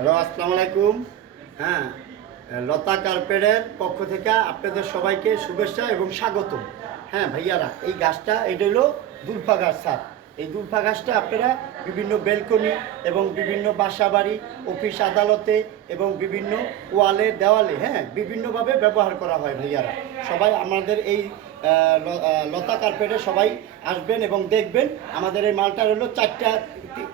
Hello, আসসালামু আলাইকুম। হ্যাঁ, লতা কার্পেটের পক্ষ থেকে আপনাদের সবাইকে শুভেচ্ছা এবং স্বাগতম। হ্যাঁ ভাইয়ারা, এই গাছটা এটা হলো দুলফা গাছ স্যার। এই দুলফা গাছটা আপনারা বিভিন্ন বেলকনি এবং বিভিন্ন বাসা বাড়ি, অফিস আদালতে এবং বিভিন্ন ওয়ালে দেওয়ালে বিভিন্নভাবে ব্যবহার করা হয় ভাইয়ারা। সবাই আমাদের এই লতা কার্পেটে সবাই আসবেন এবং দেখবেন। আমাদের এই মালটার হলো চারটা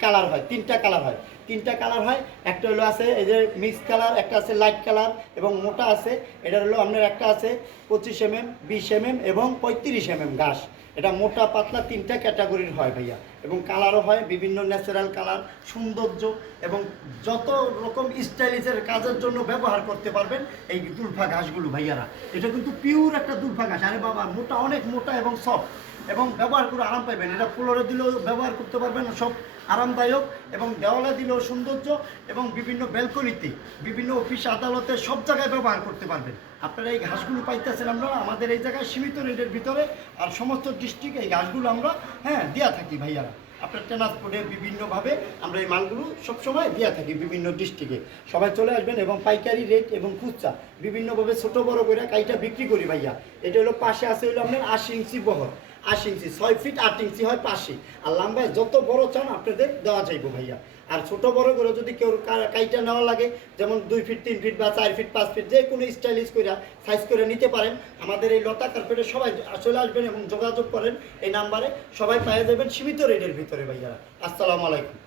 কালার হয়, তিনটা কালার হয়। একটা হলো আছে এই যে মিক্স কালার, একটা আছে লাইট কালার এবং মোটা আছে। এটা হলো আপনার একটা আছে 25 mm, 20 mm এবং 35 mm ঘাস। এটা মোটা পাতলা তিনটা ক্যাটাগরির হয় ভাইয়া, এবং কালারও হয় বিভিন্ন ন্যাচারাল কালার, সৌন্দর্য এবং যত রকম স্টাইলিশের কাজের জন্য ব্যবহার করতে পারবেন এই দুলফা ঘাসগুলো ভাইয়ারা। এটা কিন্তু পিওর একটা দুলফা ঘাস। আরে বাবা, মোটা, অনেক মোটা এবং সফট, এবং ব্যবহার করে আরাম পাবেন। এটা ফ্লোরে দিলেও ব্যবহার করতে পারবেন, সব আরামদায়ক, এবং দেওয়ালে দিলেও সৌন্দর্য, এবং বিভিন্ন ব্যালকনিতে, বিভিন্ন অফিস আদালতে সব জায়গায় ব্যবহার করতে পারবেন। আপনারা এই ঘাসগুলো পাইতেছেন আমরা আমাদের এই জায়গায় সীমিত রেটের ভিতরে, আর সমস্ত ডিস্ট্রিক্টে এই ঘাসগুলো আমরা দেওয়া থাকি ভাইয়ারা। আপনার ট্রান্সপোর্টে বিভিন্নভাবে আমরা এই মালগুলো সবসময় দেওয়া থাকি বিভিন্ন ডিস্ট্রিক্টে। সবাই চলে আসবেন, এবং পাইকারি রেট এবং খুচরা বিভিন্নভাবে ছোটো বড়ো করে কাইটা বিক্রি করি ভাইয়া। এটা হলো পাশে আছে হলো আপনার 80 ইঞ্চি বহর, 80 ইঞ্চি, 6 ফিট 8 ইঞ্চি হয় পাশে। আর লম্বায় যত বড় চান আপনাদের দেওয়া যাইব ভাইয়া। আর ছোট বড় করে যদি কেউ কাইটা নেওয়া লাগে, যেমন 2 ফিট 3 ফিট বা 4 ফিট 5 ফিট, যে কোনো স্টাইলিশ করে সাইজ করে নিতে পারেন। আমাদের এই লতা কার্পেটে সবাই চলে আসবেন এবং যোগাযোগ করেন এই নাম্বারে, সবাই পেয়ে যাবেন সীমিত রেটের ভিতরে ভাইয়া। আসসালামু আলাইকুম।